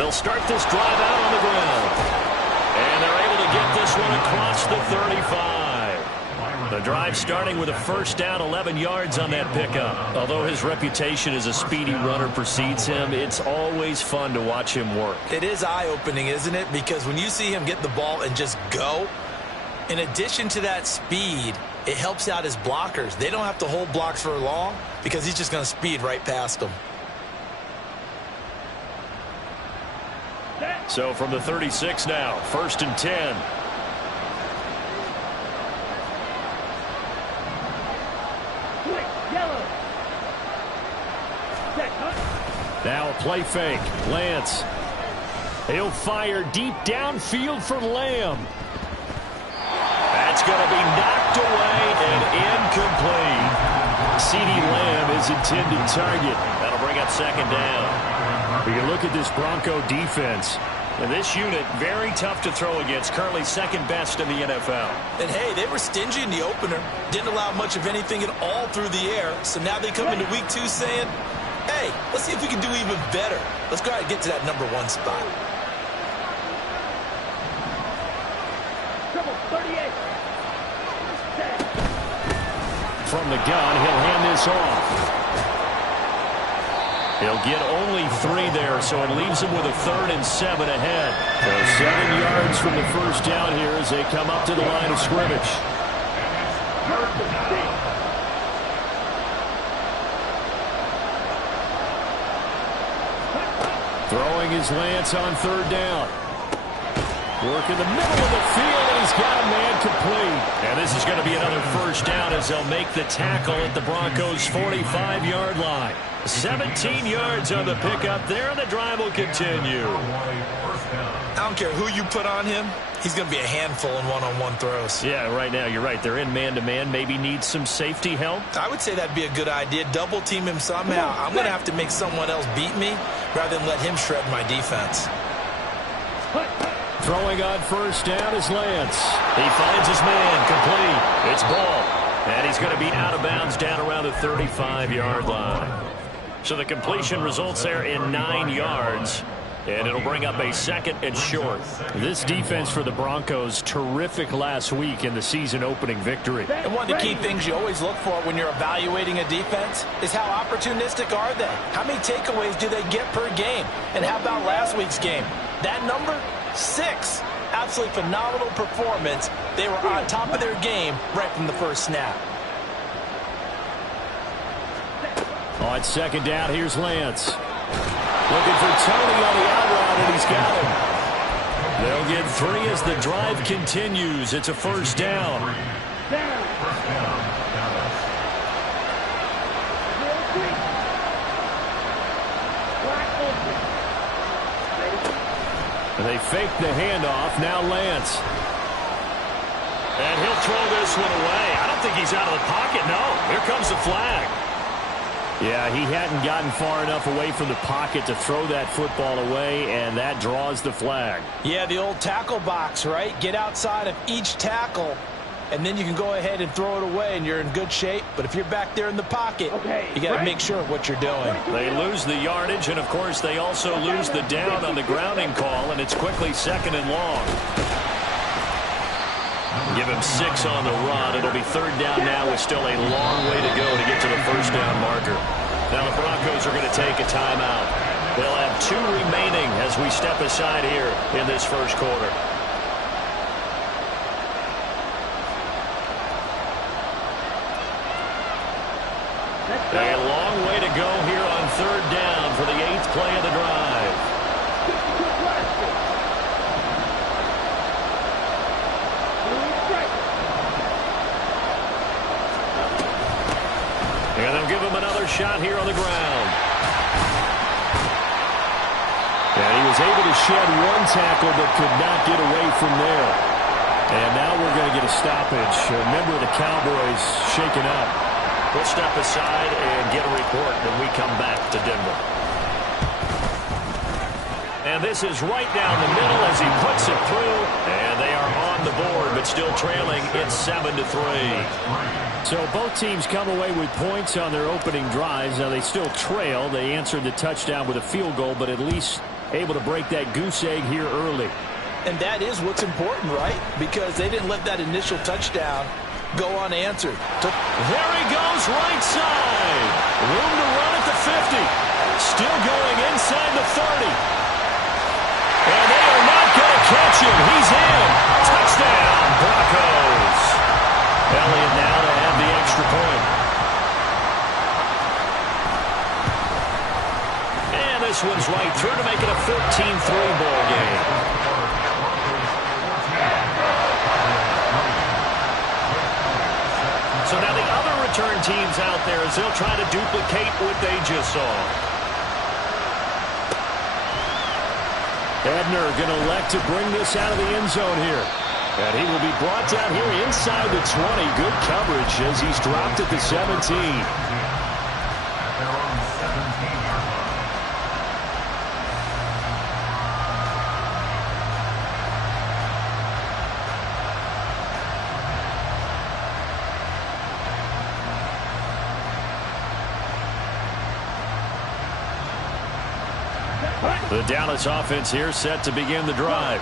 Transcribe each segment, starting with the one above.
They'll start this drive out on the ground. And they're able to get this one across the 35. The drive starting with a first down, 11 yards on that pickup. Although his reputation as a speedy runner precedes him, it's always fun to watch him work. It is eye-opening, isn't it? Because when you see him get the ball and just go, in addition to that speed, it helps out his blockers. They don't have to hold blocks for long because he's just going to speed right past them. So from the 36 now, 1st and 10. Now a play fake. Lance. He'll fire deep downfield for Lamb. That's going to be knocked away and incomplete. CeeDee Lamb is intended target. That'll bring up 2nd down. We can look at this Bronco defense. And this unit, very tough to throw against. Currently 2nd best in the NFL. And hey, they were stingy in the opener. Didn't allow much of anything at all through the air. So now they come into week 2 saying, hey, let's see if we can do even better. Let's go ahead and get to that number 1 spot. From the gun, he'll hand this off. He'll get only 3 there, so it leaves him with a 3rd and 7 ahead. So 7 yards from the first down here as they come up to the line of scrimmage. Throwing his Lance on 3rd down. Work in the middle of the field, and he's got a man complete. And this is going to be another first down as they'll make the tackle at the Broncos' 45-yard line. 17 yards on the pickup there, and the drive will continue. I don't care who you put on him. He's going to be a handful in one-on-one throws. Yeah, right now you're right. They're in man-to-man. Maybe needs some safety help. I would say that'd be a good idea. Double team him somehow. I'm going to have to make someone else beat me rather than let him shred my defense. Throwing on first down is Lance. He finds his man complete. It's Ball. And he's going to be out of bounds down around the 35-yard line. So the completion results there in 9 yards. And it'll bring up a 2nd and short. This defense for the Broncos, terrific last week in the season opening victory. And one of the key things you always look for when you're evaluating a defense is how opportunistic are they? How many takeaways do they get per game? And how about last week's game? That number, 6. Absolutely phenomenal performance. They were on top of their game right from the first snap. On 2nd down, here's Lance. Looking for Tony on the out route, and he's got him. They'll get 3 as the drive continues. It's a first down. And they fake the handoff. Now Lance. And he'll throw this one away. I don't think he's out of the pocket. No, here comes the flag. Yeah, he hadn't gotten far enough away from the pocket to throw that football away, and that draws the flag. Yeah, the old tackle box, right? Get outside of each tackle, and then you can go ahead and throw it away, and you're in good shape. But if you're back there in the pocket, you got to make sure of what you're doing. They lose the yardage, and, of course, they also lose the down on the grounding call, and it's quickly 2nd and long. Give him 6 on the run. It'll be 3rd down now with still a long way to go to get to the first down marker. Now the Broncos are going to take a timeout. They'll have 2 remaining as we step aside here in this first quarter. A long way to go here on 3rd down for the 8th play of the drive. And they'll give him another shot here on the ground. And he was able to shed 1 tackle but could not get away from there. And now we're going to get a stoppage. A member of the Cowboys shaken up. We'll step aside and get a report when we come back to Denver. And this is right down the middle as he puts it through. And they are on the board, but still trailing. It's 7-3. So both teams come away with points on their opening drives. Now they still trail. They answered the touchdown with a field goal, but at least able to break that goose egg here early. And that is what's important, right? Because they didn't let that initial touchdown go unanswered. There he goes, right side. Room to run at the 50. Still going inside the 30. And they are not going to catch him. He's in. Touchdown, Broncos. Elliott now to have the extra point. And this one's right through to make it a 14-3 ball game. So now the other return teams out there as they'll try to duplicate what they just saw. Ebner going to elect to bring this out of the end zone here. And he will be brought down here inside the 20. Good coverage as he's dropped at the 17. The Dallas offense here set to begin the drive.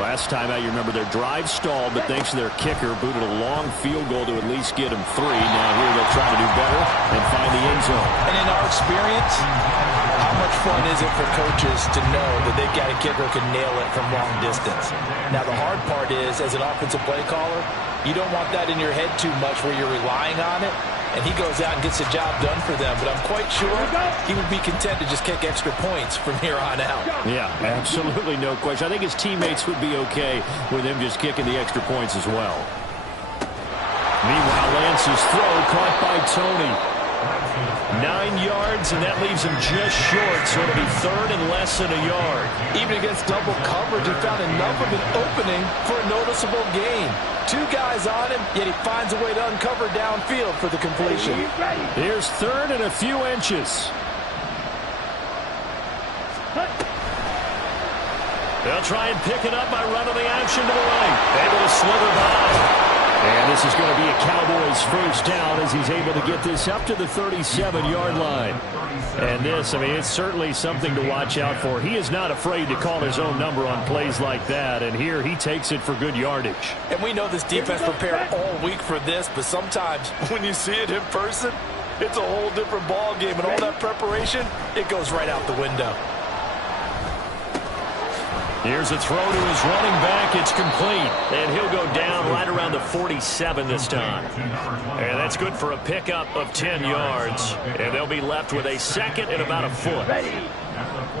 Last time out, you remember their drive stalled, but thanks to their kicker, booted a long field goal to at least get them 3. Now here they'll try to do better and find the end zone. And in our experience, how much fun is it for coaches to know that they've got a kicker who can nail it from long distance? Now the hard part is, as an offensive play caller, you don't want that in your head too much where you're relying on it. And he goes out and gets the job done for them. But I'm quite sure he would be content to just kick extra points from here on out. Yeah, absolutely no question. I think his teammates would be okay with him just kicking the extra points as well. Meanwhile, Lance's throw caught by Tony. 9 yards, and that leaves him just short. So it'll be third and less than a yard. Even against double coverage, he found enough of an opening for a noticeable gain. 2 guys on him, yet he finds a way to uncover downfield for the completion. Here's third and a few inches. They'll try and pick it up by running the action to the right. Able to slither by. And this is going to be a Cowboys first down as he's able to get this up to the 37-yard line. And this, I mean, it's certainly something to watch out for. He is not afraid to call his own number on plays like that. And here he takes it for good yardage. And we know this defense prepared all week for this, but sometimes when you see it in person, it's a whole different ball game. And all that preparation, it goes right out the window. Here's a throw to his running back. It's complete. And he'll go down right around the 47 this time. And that's good for a pickup of 10 yards. And they'll be left with a second and about a foot. At the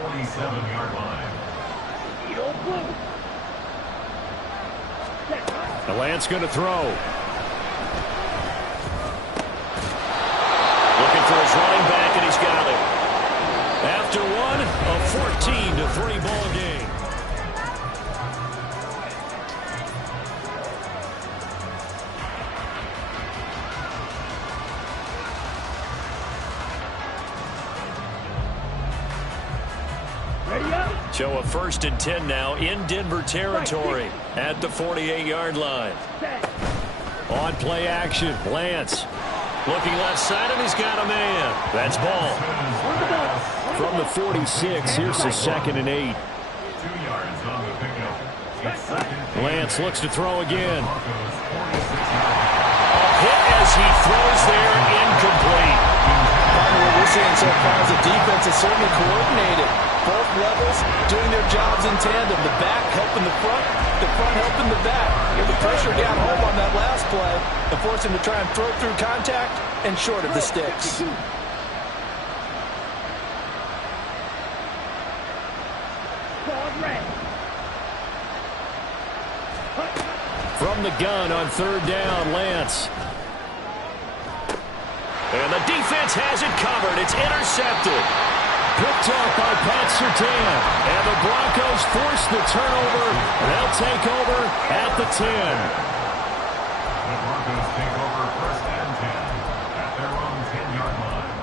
47-yard line. The Lance going to throw. Looking for his running back, and he's got it. After one, a 14-3 ball game. So a 1st and 10 now in Denver territory at the 48-yard line. On play action, Lance looking left side, and he's got a man. That's ball. From the 46, here's the 2nd and 8. 2 yards on the pickup. Lance looks to throw again. A hit as he throws there, incomplete. What we're seeing so far is the defense is certainly coordinated. Both levels doing their jobs in tandem. The back helping the front helping the back. The pressure got home on that last play and forced him to try and throw through contact and short of the sticks. From the gun on 3rd down, Lance. And the defense has it covered. It's intercepted. Picked off by Pat Surtain. And the Broncos force the turnover. They'll take over at the 10. The Broncos take over 1st and 10 at their own 10-yard line.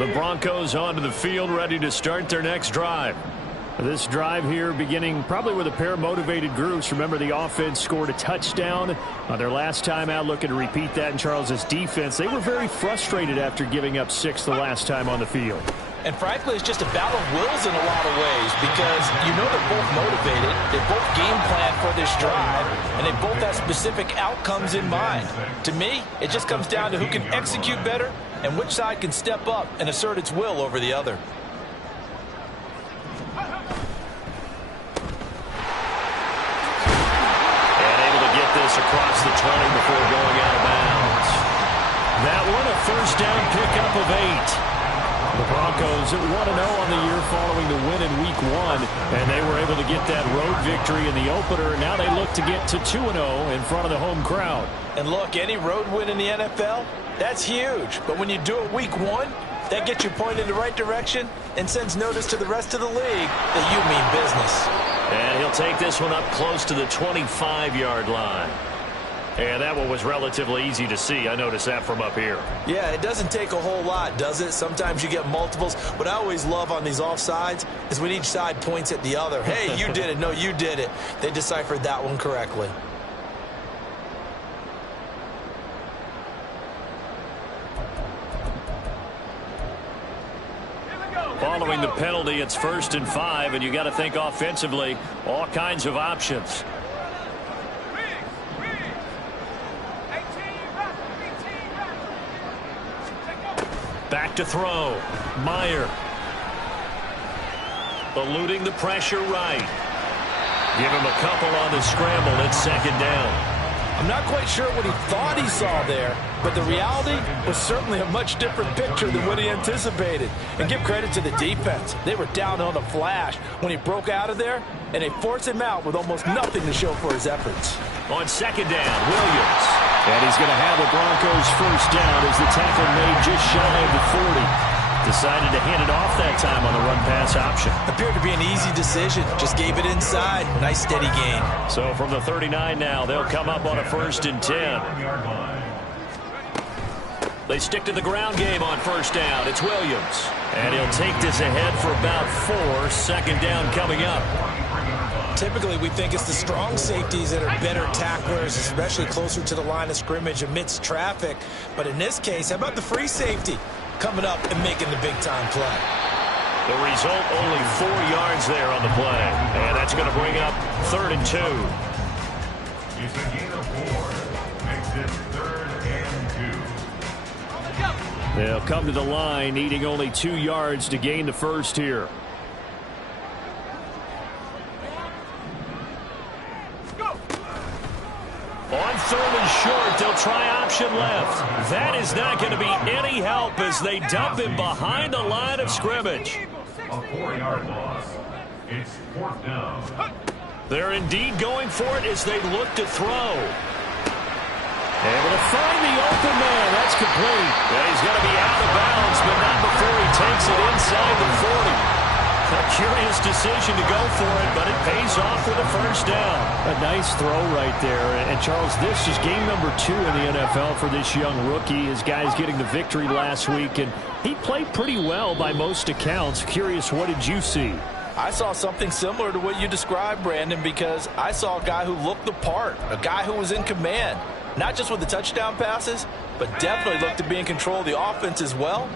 The Broncos onto the field, ready to start their next drive. This drive here beginning probably with a pair of motivated groups. Remember, the offense scored a touchdown on their last time out, looking to repeat that in Charles's defense. They were very frustrated after giving up 6 the last time on the field. And frankly, it's just a battle of wills in a lot of ways because you know they're both motivated, they both game plan for this drive, and they both have specific outcomes in mind. To me, it just comes down to who can execute better and which side can step up and assert its will over the other. Across the 20 before going out of bounds. That one a first down pickup of 8. The Broncos at 1-0 on the year following the win in Week 1, and they were able to get that road victory in the opener. Now they look to get to 2-0 in front of the home crowd. And look, any road win in the NFL, that's huge. But when you do it Week 1, that gets you pointed in the right direction and sends notice to the rest of the league that you mean business. And he'll take this one up close to the 25-yard line. And that one was relatively easy to see. I noticed that from up here. Yeah, it doesn't take a whole lot, does it? Sometimes you get multiples. What I always love on these offsides is when each side points at the other. Hey, you did it. No, you did it. They deciphered that one correctly. Following the penalty, it's 1st and 5, and you got to think offensively, all kinds of options. Back to throw. Meyer. Eluding the pressure right. Give him a couple on the scramble. It's 2nd down. I'm not quite sure what he thought he saw there, but the reality was certainly a much different picture than what he anticipated. And give credit to the defense. They were down on a flash when he broke out of there, and they forced him out with almost nothing to show for his efforts. On 2nd down, Williams. And he's going to have a Broncos first down as the tackle made just shy of the 40. Decided to hand it off that time on the run-pass option. Appeared to be an easy decision. Just gave it inside. Nice steady gain. So from the 39 now, they'll come up on a 1st and 10. They stick to the ground game on 1st down. It's Williams. And he'll take this ahead for about 4. 2nd down coming up. Typically, we think it's the strong safeties that are better tacklers, especially closer to the line of scrimmage amidst traffic. But in this case, how about the free safety coming up and making the big-time play? The result, only 4 yards there on the play. And that's going to bring up 3rd and 2. It's a gain of 4. Makes it 3rd and 2. They'll come to the line, needing only 2 yards to gain the first here. On 3rd and short, they'll try option left. That is not going to be any help as they dump him behind the line of scrimmage. A 4-yard loss. It's 4th down. They're indeed going for it as they look to throw. Able to find the open man. That's complete. Yeah, he's going to be out of bounds, but not before he takes it inside the 40. A curious decision to go for it, but it pays off for the first down. A nice throw right there. And, Charles, this is game number 2 in the NFL for this young rookie. His guys getting the victory last week, and he played pretty well by most accounts. Curious, what did you see? I saw something similar to what you described, Brandon, because I saw a guy who looked the part, a guy who was in command, not just with the touchdown passes, but definitely looked to be in control of the offense as well.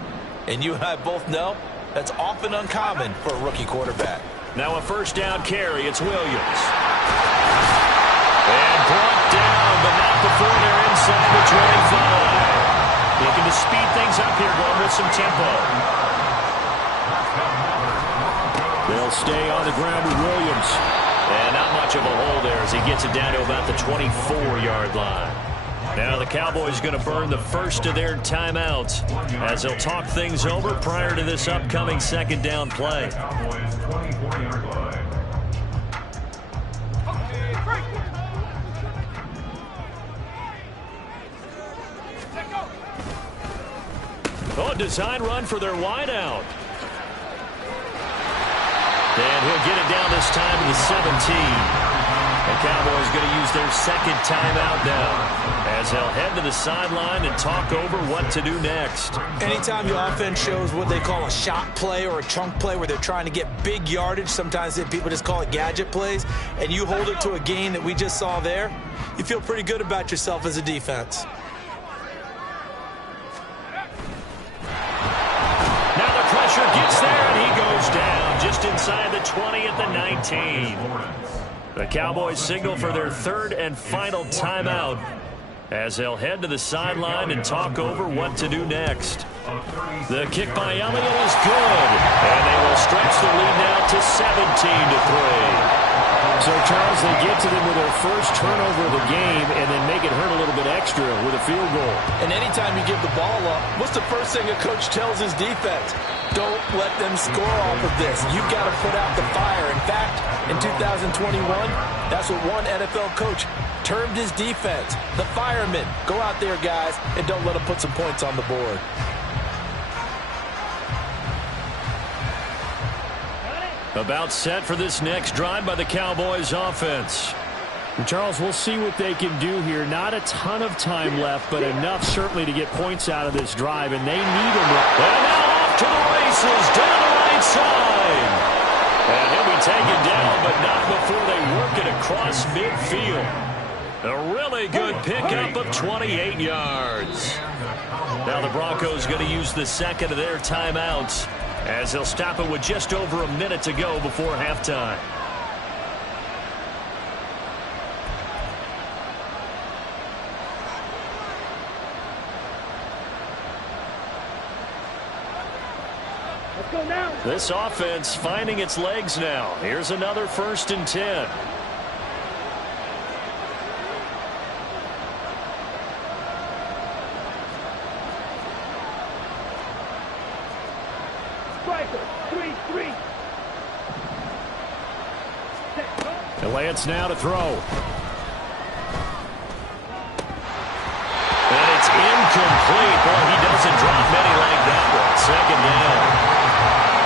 And you and I both know that's often uncommon for a rookie quarterback. Now a first down carry. It's Williams. And brought down, but not before they're inside the 25. Looking to speed things up here, going with some tempo. They'll stay on the ground with Williams. And not much of a hole there as he gets it down to about the 24-yard line. Now the Cowboys going to burn the first of their timeouts as they'll talk things over prior to this upcoming 2nd down play. Cowboys 24-yard line. Oh, design run for their wideout. And he'll get it down this time to the 17. And Cowboys going to use their second timeout now, as they'll head to the sideline and talk over what to do next. Anytime your offense shows what they call a shot play or a chunk play where they're trying to get big yardage, sometimes people just call it gadget plays, and you hold it to a gain that we just saw there, you feel pretty good about yourself as a defense. Now the pressure gets there, and he goes down just inside the 20 at the 19. The Cowboys signal for their third and final timeout, as they'll head to the sideline and talk over what to do next. The kick by Elliott is good, and they will stretch the lead now to 17-3. So, Charles, they get to them with their first turnover of the game and then make it hurt a little bit extra with a field goal. And anytime you give the ball up, what's the first thing a coach tells his defense? Don't let them score off of this. You've got to put out the fire. In fact, in 2021, that's what one NFL coach termed his defense, the firemen. Go out there, guys, and don't let them put some points on the board. About set for this next drive by the Cowboys offense. And Charles, we'll see what they can do here. Not a ton of time left, but enough certainly to get points out of this drive, and they need them. And now off to the races, down the right side. And he'll be taken down, but not before they work it across midfield. A really good pickup of 28 yards. Now the Broncos going to use the second of their timeouts, as they'll stop it with just over a minute to go before halftime. Let's go now. This offense finding its legs now. Here's another 1st and 10. Lance now to throw. And it's incomplete. Boy, he doesn't drop many like that one. Second down.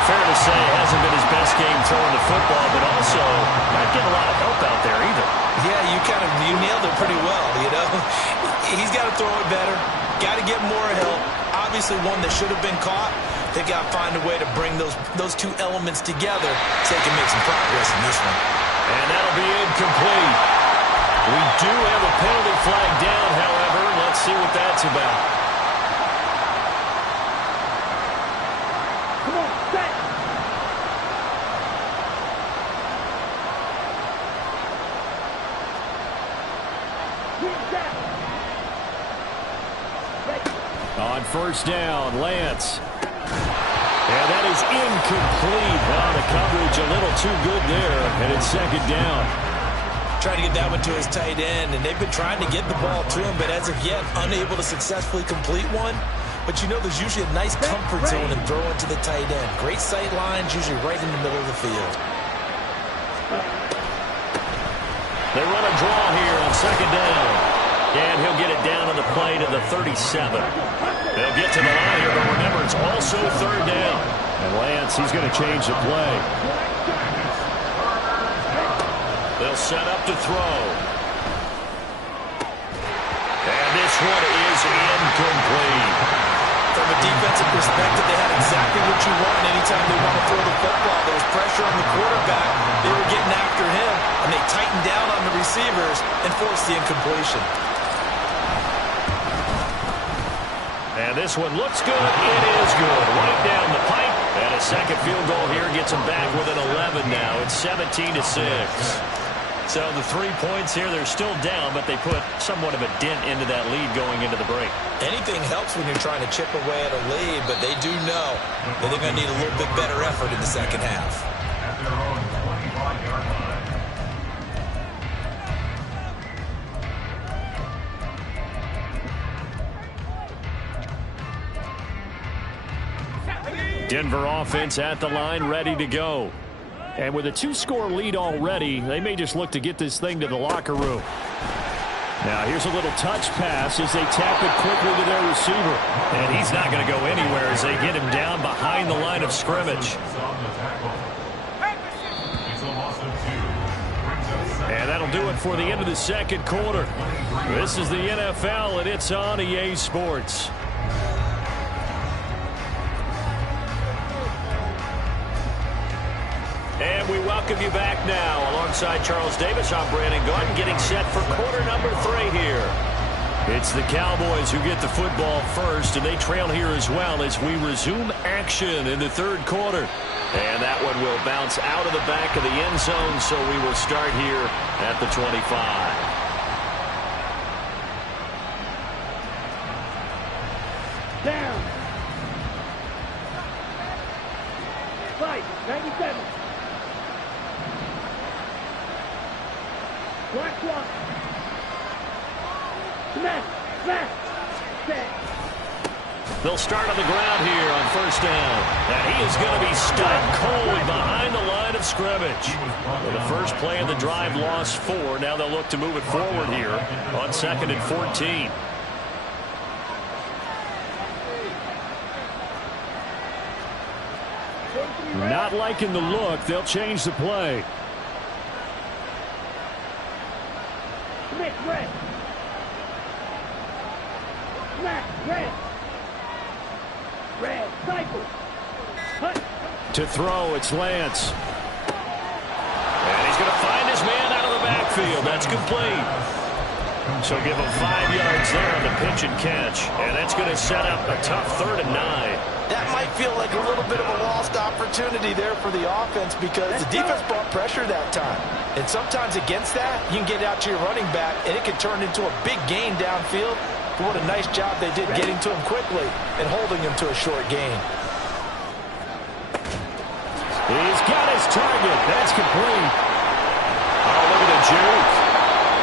Fair to say, it hasn't been his best game throwing the football, but also not getting a lot of help out there either. Yeah, you nailed it pretty well, you know. He's got to throw it better. Got to get more help. Obviously one that should have been caught. They've got to find a way to bring those two elements together so they can make some progress in this one. And that'll be incomplete. We do have a penalty flag down, however. Let's see what that's about. Come on, set. On 1st down, Lance. And that is incomplete. Oh, the coverage a little too good there, and it's 2nd down. Trying to get that one to his tight end, and they've been trying to get the ball to him, but as of yet, unable to successfully complete one. But you know, there's usually a nice comfort zone in throwing to the tight end. Great sight lines, usually right in the middle of the field. They run a draw here on 2nd down. And he'll get it down on the play to the 37. They'll get to the line here, but remember, it's also 3rd down. And Lance, he's going to change the play. They'll set up to throw. And this one is incomplete. From a defensive perspective, they had exactly what you want anytime they want to throw the football. There was pressure on the quarterback. They were getting after him, and they tightened down on the receivers and forced the incompletion. And this one looks good. It is good. Right down the pipe. And a second field goal here gets them back within 11 now. It's 17-6. So the 3 points here, they're still down, but they put somewhat of a dent into that lead going into the break. Anything helps when you're trying to chip away at a lead, but they do know that they're going to need a little bit better effort in the second half. At their own 25-yard line. Denver offense at the line, ready to go. And with a 2-score lead already, they may just look to get this thing to the locker room. Now here's a little touch pass as they tap it quickly to their receiver. And he's not going to go anywhere as they get him down behind the line of scrimmage. It's a loss of 2. And That'll do it for the end of the second quarter. This is the NFL, and it's on EA Sports. And we welcome you back now. Alongside Charles Davis, I'm Brandon Gaudin, getting set for quarter number 3 here. It's the Cowboys who get the football first, and they trail here as well as we resume action in the third quarter. And that one will bounce out of the back of the end zone, so we will start here at the 25. Down. 5, 97. Clock. Smash. Set. They'll start on the ground here on first down. And he is going to be stopped cold behind the line of scrimmage. Well, the first play of the drive lost 4. Now they'll look to move it forward here on 2nd and 14. Not liking the look. They'll change the play. Smith, red. Smash, red. Red, cycle. Hut. To throw, it's Lance. And he's going to find his man out of the backfield. That's complete. So give him 5 yards there on the pitch and catch. And that's going to set up a tough 3rd and 9. That might feel like a little bit of a lost opportunity there for the offense because the defense brought pressure that time. And sometimes against that, you can get out to your running back, and it can turn into a big gain downfield. But what a nice job they did getting to him quickly and holding him to a short gain. He's got his target. That's complete. Oh, look at the juke.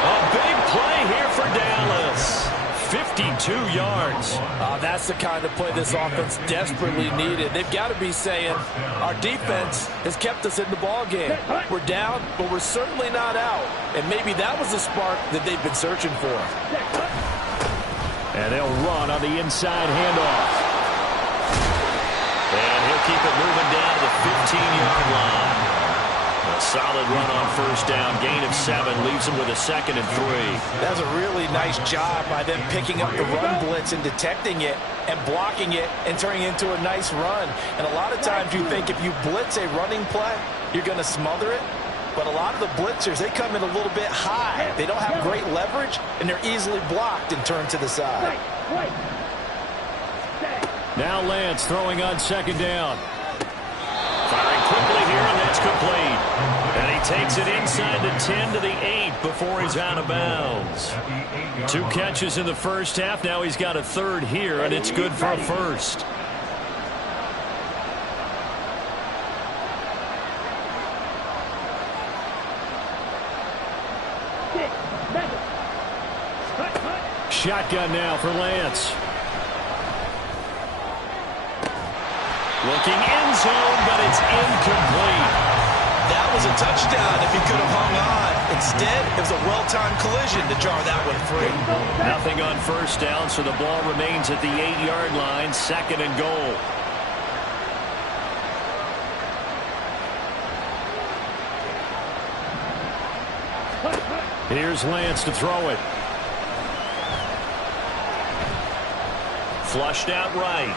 A big play here for Dallas. 52 yards. That's the kind of play this offense desperately needed. They've got to be saying, our defense has kept us in the ball game. We're down, but we're certainly not out. And maybe that was the spark that they've been searching for. And they'll run on the inside handoff. And he'll keep it moving down to the 15-yard line. A solid run on first down. Gain of 7 leaves him with a 2nd and 3. That's a really nice job by them picking up the run blitz and detecting it and blocking it and turning it into a nice run. And a lot of times you think if you blitz a running play, you're going to smother it. But a lot of the blitzers, they come in a little bit high. They don't have great leverage, and they're easily blocked and turned to the side. Now Lance throwing on 2nd down. Firing quickly here, and that's complete. And he takes it inside the 10 to the 8 before he's out of bounds. 2 catches in the first half. Now he's got a 3rd here, and it's good for a 1st. Shotgun now for Lance. Looking end zone, but it's incomplete. That was a touchdown if he could have hung on. Instead, it was a well-timed collision to jar that one free. Nothing on first down, so the ball remains at the 8-yard line, 2nd and goal. Here's Lance to throw it. Flushed out right.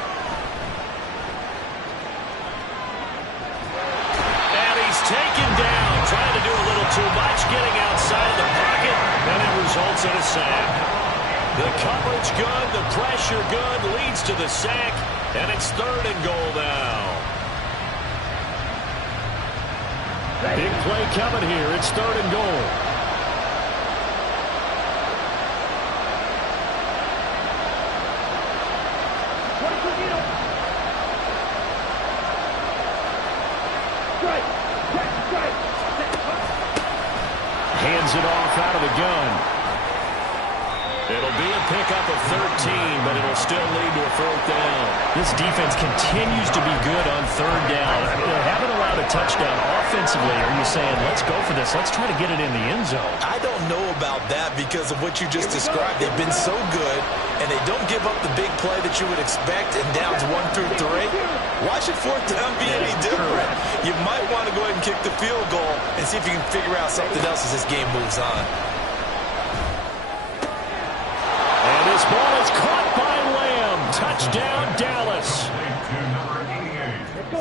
And he's taken down, trying to do a little too much, getting outside of the pocket, and it results in a sack. The coverage good, the pressure good, leads to the sack, and it's 3rd and goal now. Big play coming here. It's 3rd and goal. Hands it off out of the gun. It'll be a pickup of 13, but it'll still lead to a 4th down. This defense continues to be good on 3rd down. They haven't allowed a touchdown offensively, are you saying, let's go for this, let's try to get it in the end zone? I don't know about that because of what you just described. They've been so good, and they don't give up the big play that you would expect in downs 1 through 3. Why should fourth down be any different? You might want to go ahead and kick the field goal and see if you can figure out something else as this game moves on. And this ball is caught by Lamb. Touchdown, Dallas.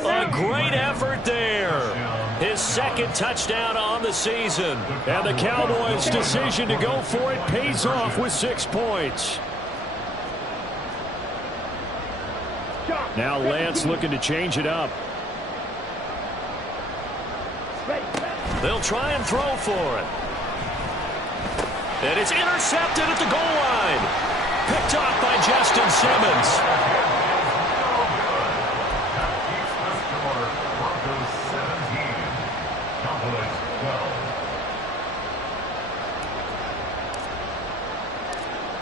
A great effort there. His second touchdown on the season. And the Cowboys' decision to go for it pays off with 6 points. Now Lance looking to change it up. They'll try and throw for it. And it's intercepted at the goal line. Picked off by Justin Simmons.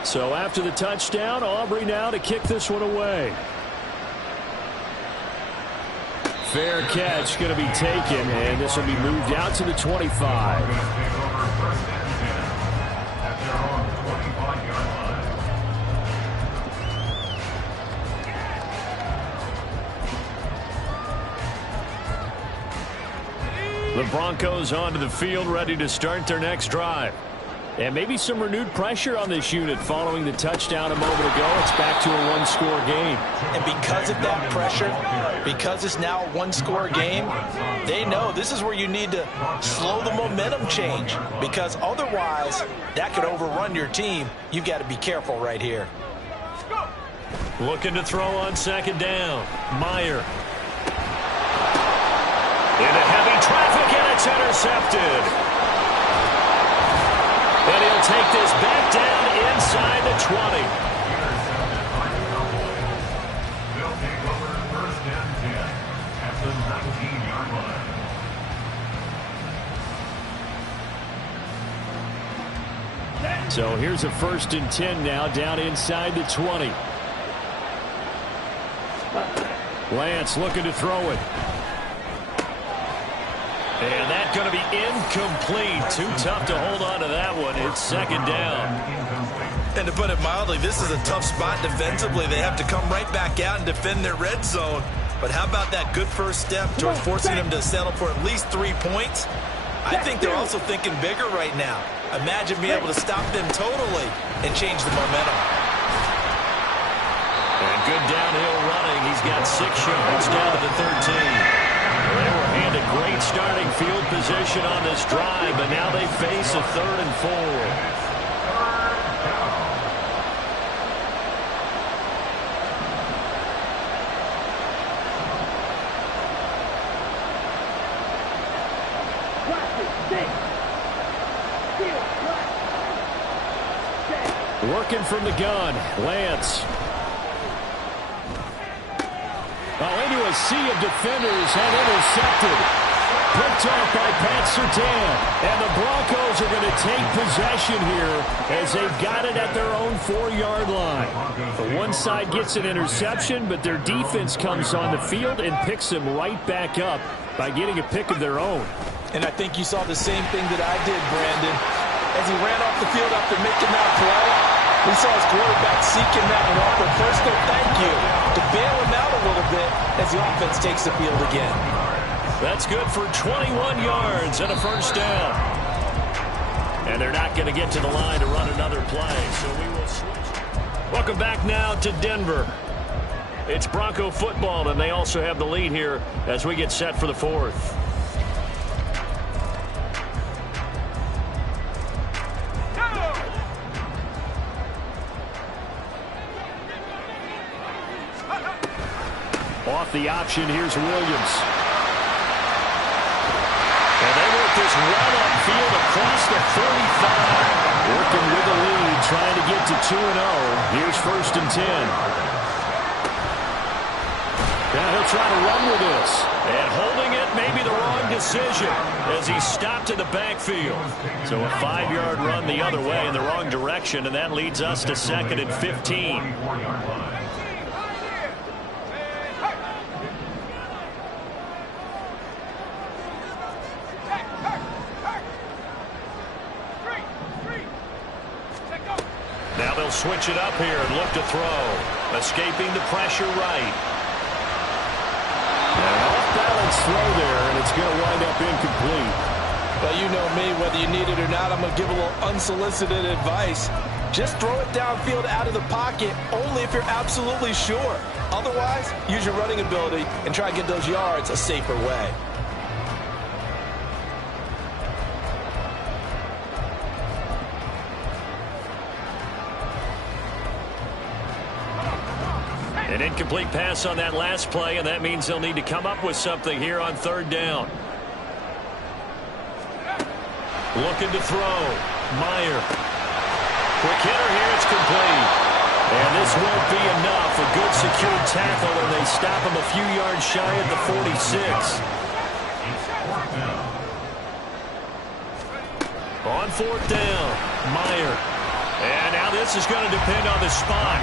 So after the touchdown, Aubrey now to kick this one away. Fair catch going to be taken, and this will be moved out to the 25. The Broncos onto the field, ready to start their next drive. And maybe some renewed pressure on this unit following the touchdown a moment ago. It's back to a one-score game. And because of that pressure, because it's now a one-score game, they know this is where you need to slow the momentum change, because otherwise that could overrun your team. You've got to be careful right here. Looking to throw on second down. Meyer. Into heavy traffic, and it's intercepted. And he'll take this back down inside the 20. They'll take over first and 10 at the 19-yard line. So here's a first and 10 now, down inside the 20. Lance looking to throw it. And that's going to be incomplete. Too tough to hold on to that one. It's second down. And to put it mildly, this is a tough spot defensively. They have to come right back out and defend their red zone. But how about that good first step towards forcing them to settle for at least 3 points? I think they're also thinking bigger right now. Imagine being able to stop them totally and change the momentum. And good downhill running. He's got 6 yards down to the 13. They were handed great starting field position on this drive, but now they face a 3rd and 4. Working from the gun, Lance. Into a sea of defenders and intercepted. Picked off by Pat Surtain. And the Broncos are going to take possession here as they've got it at their own 4-yard line. The one side gets an interception, but their defense comes on the field and picks them right back up by getting a pick of their own. And I think you saw the same thing that I did, Brandon. As he ran off the field after making that play, we saw his quarterback seeking that one off the personal thank you to bail him out a little bit as the offense takes the field again. That's good for 21 yards and a first down. And they're not going to get to the line to run another play, so we will switch. Welcome back now to Denver. It's Bronco football, and they also have the lead here as we get set for the 4th. Off the option, here's Williams. And they work this run upfield across the 35. Working with the lead, trying to get to 2-0. Here's first and 10. Now he'll try to run with this. And holding it may be the wrong decision as he's stopped in the backfield. So a 5-yard run the other way in the wrong direction, and that leads us to 2nd and 15. switch it up here and look to throw. Escaping the pressure right. An off-balance throw there, and it's going to wind up incomplete. Well, you know me, whether you need it or not, I'm going to give a little unsolicited advice. Just throw it downfield out of the pocket only if you're absolutely sure. Otherwise, use your running ability and try to get those yards a safer way. An incomplete pass on that last play, and that means they'll need to come up with something here on third down. Looking to throw. Meyer. Quick hitter here. It's complete. And this won't be enough. A good secure tackle, and they stop him a few yards shy at the 46. On fourth down, Meyer. And now this is going to depend on the spot.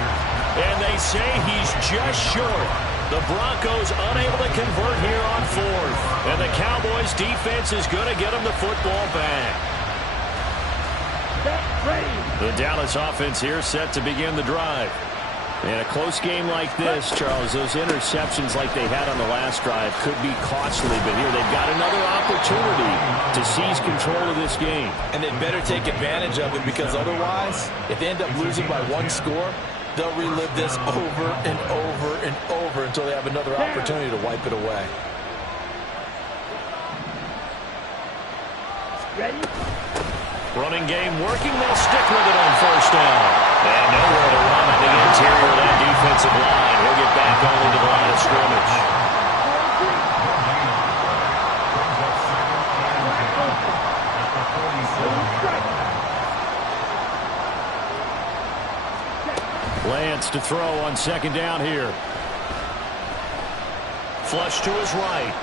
And they say he's just short. The Broncos unable to convert here on fourth. And the Cowboys defense is going to get them the football back. The Dallas offense here set to begin the drive. In a close game like this, Charles, those interceptions like they had on the last drive could be costly. But here they've got another opportunity to seize control of this game. And they'd better take advantage of it, because otherwise, if they end up losing by one score, they'll relive this over and over and over until they have another opportunity to wipe it away. Ready? Running game working. They'll stick with it on first down. And nowhere to run on the interior of that defensive line. He'll get back only to the line of scrimmage. Lance to throw on second down here. Flush to his right.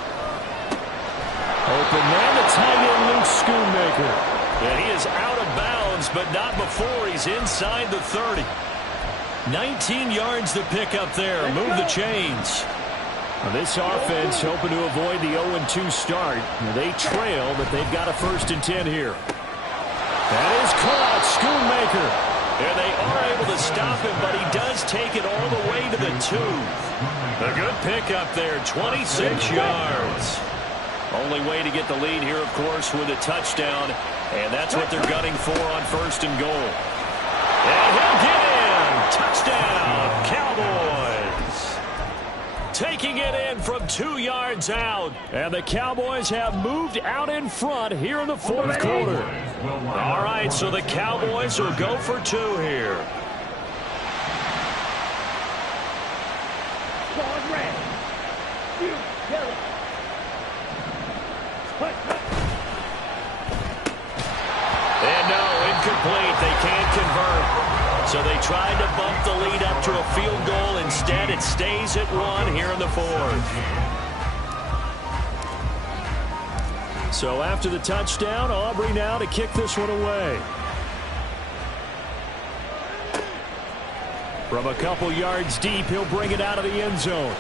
Open man, the tight end Luke Schoonmaker. And he is out of bounds, but not before he's inside the 30. 19 yards to pick up there. Move the chains. Now this offense hoping to avoid the 0-2 start. They trail, but they've got a 1st and 10 here. That is caught. Schoonmaker. And they are able to stop him, but he does take it all the way to the 2. A good pickup there, 26 yards. Only way to get the lead here, of course, with a touchdown. And that's what they're gunning for on 1st and goal. And he'll get in. Touchdown, Cowboys. Taking it in from 2 yards out. And the Cowboys have moved out in front here in the 4th quarter. All right, so the Cowboys will go for 2 here. Squad red. You kill it. And no, incomplete. They can't convert. So they tried to bump the lead up to a field goal. Instead, it stays at 1 here in the 4th. So after the touchdown, Aubrey now to kick this one away. From a couple yards deep, he'll bring it out of the end zone.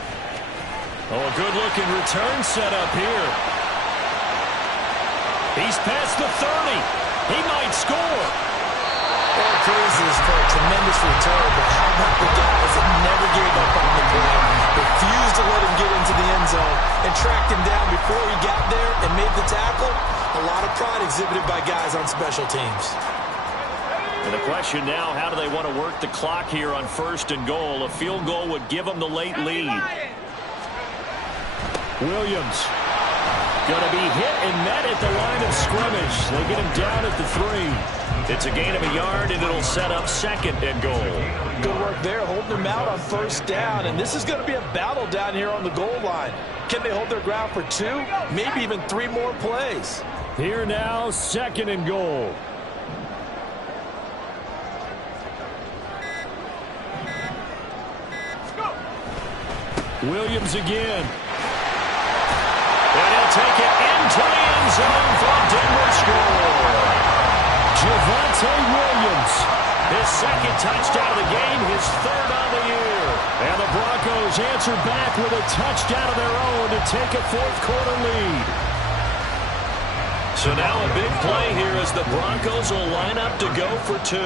Oh, a good-looking return set up here. He's past the 30. He might score. All praises for a tremendous return, but how about the guys that never gave up on the play, refused to let him get into the end zone, and tracked him down before he got there and made the tackle? A lot of pride exhibited by guys on special teams. And the question now, how do they want to work the clock here on 1st and goal? A field goal would give them the late lead. Williams. Going to be hit and met at the line of scrimmage. They get him down at the 3. It's a gain of a yard, and it'll set up 2nd and goal. Good work there, holding him out on 1st down. And this is going to be a battle down here on the goal line. Can they hold their ground for 2, maybe even 3 more plays? Here now, 2nd and goal. Williams again. And he'll take it into the end zone for a Denver score. Javonte Williams, his 2nd touchdown of the game, his 3rd on the year. And the Broncos answer back with a touchdown of their own to take a 4th quarter lead. So now a big play here as the Broncos will line up to go for 2.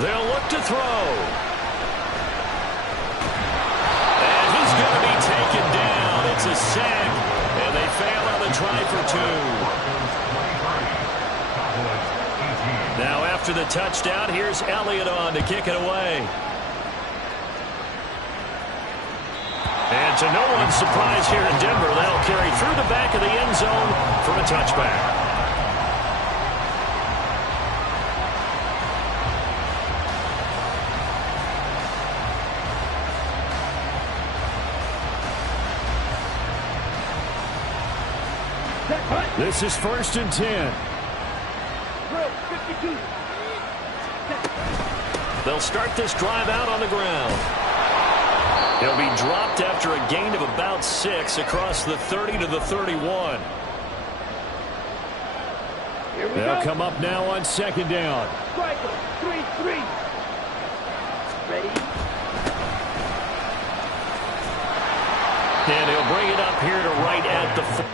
They'll look to throw. And he's going to be taken down. It's a sack, and they fail on the try for 2. Now after the touchdown, here's Elliott on to kick it away. And to no one's surprise here in Denver, they'll carry through the back of the end zone for a touchback. This is 1st and 10. 52. They'll start this drive out on the ground. He'll be dropped after a gain of about 6 across the 30 to the 31. Here we They'll go. come up now on 2nd down. Striker, 3-3. Ready? And he'll bring it up here to right at the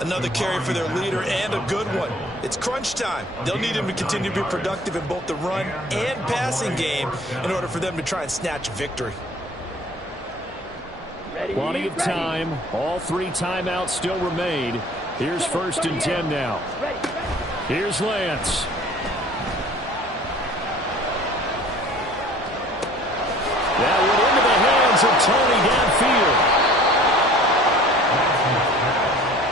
Another carry for their leader and a good one. It's crunch time. They'll need him to continue to be productive in both the run and passing game in order for them to try and snatch a victory. Plenty of time. All 3 timeouts still remain. Here's 1st and 10 now. Here's Lance. That went into the hands of Tony downfield.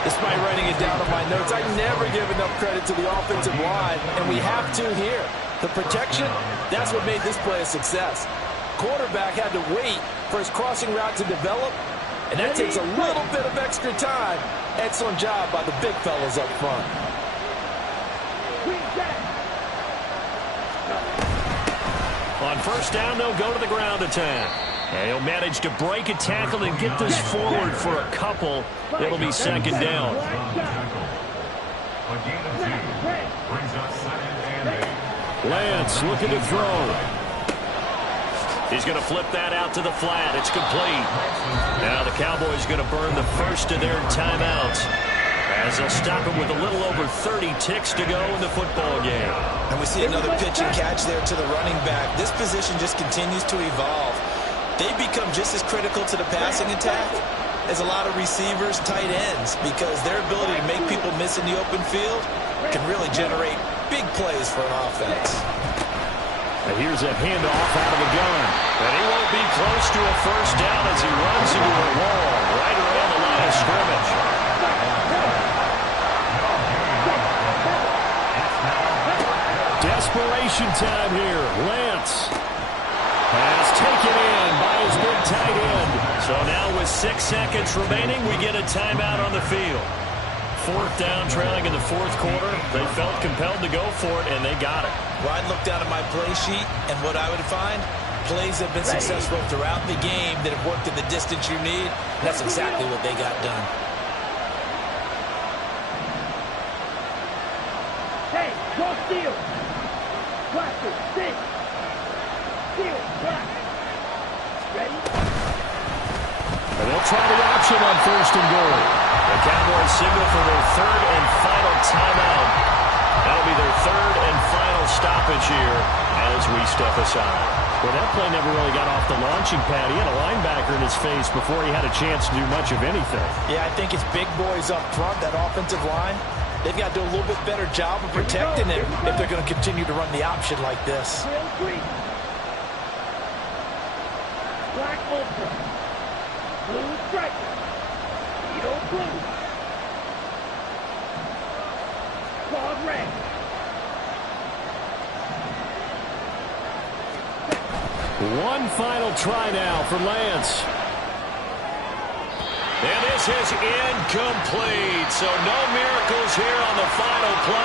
Despite writing it down on my notes, I never give enough credit to the offensive line, and we have to here. The protection, that's what made this play a success. Quarterback had to wait for his crossing route to develop, and that takes a little bit of extra time. Excellent job by the big fellas up front. On 1st down, they'll go to the ground attack. And he'll manage to break a tackle and get this forward for a couple. It'll be 2nd down. Lance looking to throw. He's going to flip that out to the flat. It's complete. Now the Cowboys going to burn the first of their timeouts, as they'll stop him with a little over 30 ticks to go in the football game. And we see another pitch and catch there to the running back. This position just continues to evolve. They become just as critical to the passing attack as a lot of receivers, tight ends, because their ability to make people miss in the open field can really generate big plays for an offense. And here's a handoff out of the gun. And he won't be close to a 1st down as he runs into a wall right around the line of scrimmage. Desperation time here. Lance has taken in by his big tight end. So now with 6 seconds remaining, we get a timeout on the field. 4th down, trailing in the 4th quarter. They felt compelled to go for it, and they got it. Well, I'd look down at my play sheet, and what I would find, plays have been successful throughout the game that have worked at the distance you need. And that's exactly what they got done. Hey, go steal. Cluster, sit. Steal, block. Ready? And they'll try the option on 1st and goal. The Cowboys signal for their 3rd and final timeout. That'll be their 3rd and final stoppage here as we step aside. Well, that play never really got off the launching pad. He had a linebacker in his face before he had a chance to do much of anything. Yeah, I think it's big boys up front, that offensive line. They've got to do a little bit better job of protecting him if they're going to continue to run the option like this. Black ultra. Blue striker. Speedo blue. Claude red. One final try now for Lance. And this is incomplete. So no miracles here on the final play.